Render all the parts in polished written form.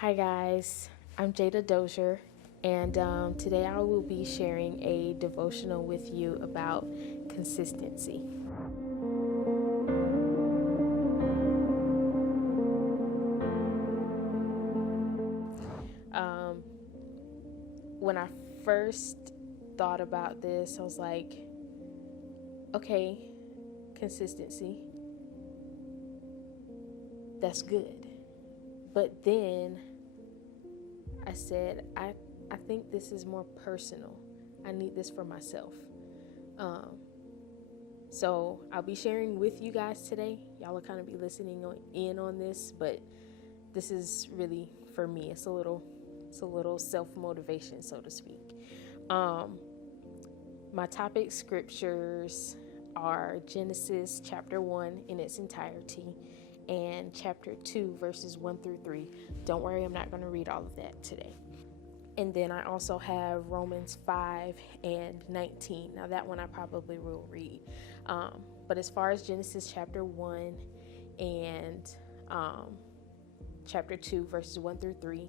Hi guys, I'm Jada Dozier, and today I will be sharing a devotional with you about consistency. Um, when I first thought about this, I was like, okay, consistency, that's good. But then I said, I think this is more personal. I need this for myself. Um, so I'll be sharing with you guys today. Y'all will kind of be listening in on this, but this is really for me. It's a little self-motivation, so to speak. Um, my topic scriptures are Genesis chapter 1 in its entirety and chapter 2 verses 1 through 3. Don't worry, I'm not going to read all of that today. And then I also have Romans 5 and 19. Now that one I probably will read. But as far as Genesis chapter 1 and chapter 2 verses 1 through 3,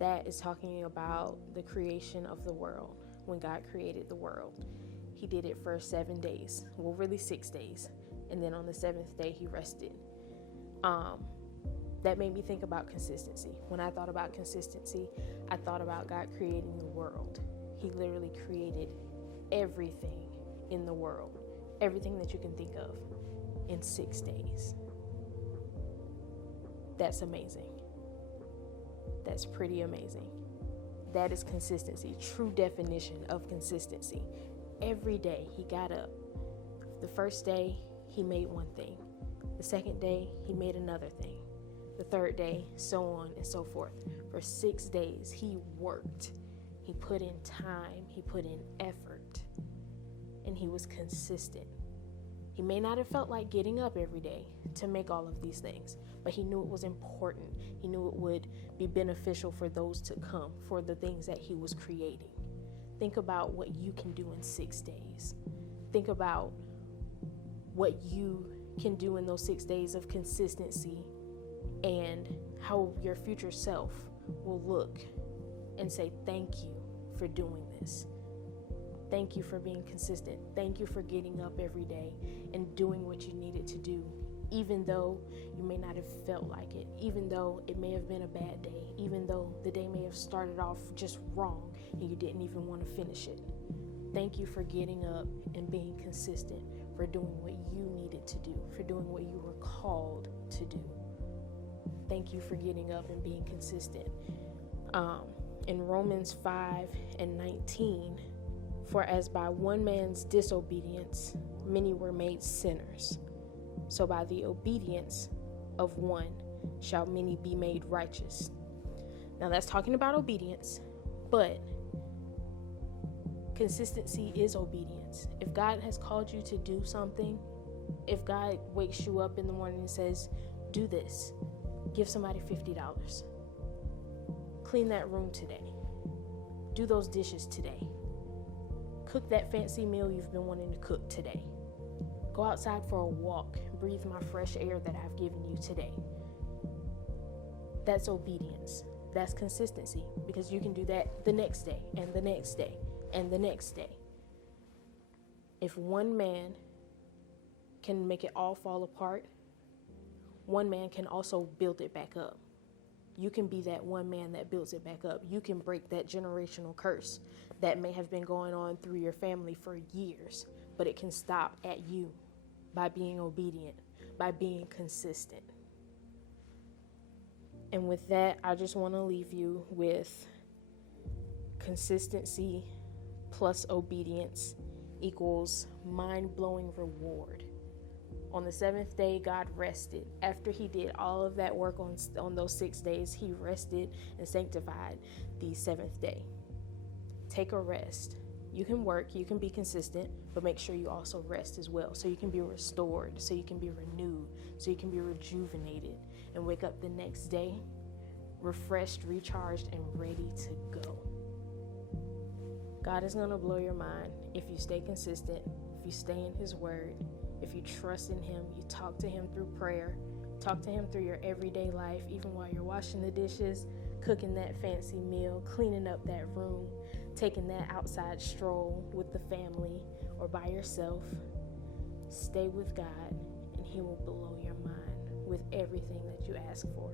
that is talking about the creation of the world. When God created the world, he did it for 7 days. Well, really 6 days. And then on the 7th day, he rested. That made me think about consistency. When I thought about consistency, I thought about God creating the world. He literally created everything in the world, everything that you can think of, in 6 days. That's amazing. That's pretty amazing. That is consistency, true definition of consistency. Every day he got up. The first day he made one thing. The second day he made another thing. The third day, so on and so forth. For 6 days he worked. He put in time, he put in effort, and he was consistent. He may not have felt like getting up every day to make all of these things, but he knew it was important. He knew it would be beneficial for those to come, for the things that he was creating. Think about what you can do in 6 days. Think about what you can do in those 6 days of consistency and how your future self will look and say, thank you for doing this. Thank you for being consistent. Thank you for getting up every day and doing what you needed to do, even though you may not have felt like it, even though it may have been a bad day, even though the day may have started off just wrong and you didn't even want to finish it. Thank you for getting up and being consistent, for doing what you needed to do, for doing what you were called to do. Thank you for getting up and being consistent. In Romans 5 and 19, for as by one man's disobedience, many were made sinners, so by the obedience of one shall many be made righteous. Now that's talking about obedience, but consistency is obedience. If God has called you to do something, if God wakes you up in the morning and says, do this, give somebody $50, clean that room today, do those dishes today, cook that fancy meal you've been wanting to cook today, go outside for a walk, breathe my fresh air that I've given you today. That's obedience. That's consistency, because you can do that the next day and the next day and the next day. If one man can make it all fall apart, one man can also build it back up. You can be that one man that builds it back up. You can break that generational curse that may have been going on through your family for years, but it can stop at you by being obedient, by being consistent. And with that, I just want to leave you with consistency plus obedience equals mind-blowing reward. On the 7th day, God rested. After he did all of that work on those 6 days, he rested and sanctified the 7th day. Take a rest. You can work, you can be consistent, but make sure you also rest as well, so you can be restored, so you can be renewed, so you can be rejuvenated, and wake up the next day refreshed, recharged, and ready to go. God is going to blow your mind if you stay consistent, if you stay in his word, if you trust in him, you talk to him through prayer, talk to him through your everyday life, even while you're washing the dishes, cooking that fancy meal, cleaning up that room, taking that outside stroll with the family or by yourself. Stay with God, and He will blow your mind with everything that you ask for.